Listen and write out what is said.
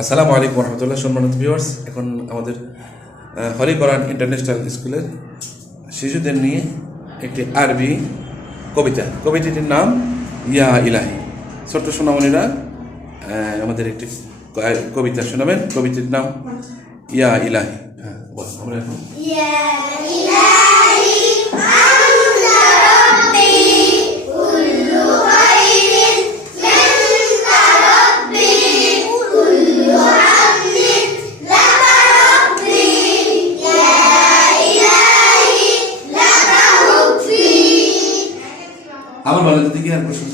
আসসালামু আলাইকুম রহমতুল্লাহ। সম্মানিত ভিউয়ার্স, এখন আমাদের হলি কোরআন ইন্টারন্যাশনাল স্কুলের শিশুদের নিয়ে একটি আরবি কবিতাটির নাম ইয়া ইলাহি। ছোট্ট সোনামণিরা আমাদের একটি কবিতা শোনাবেন। কবিতাটির নাম ইয়া ইলাহি। হ্যাঁ, আমরা এখন আমার বাড়িতে থেকে আর প্রশ্ন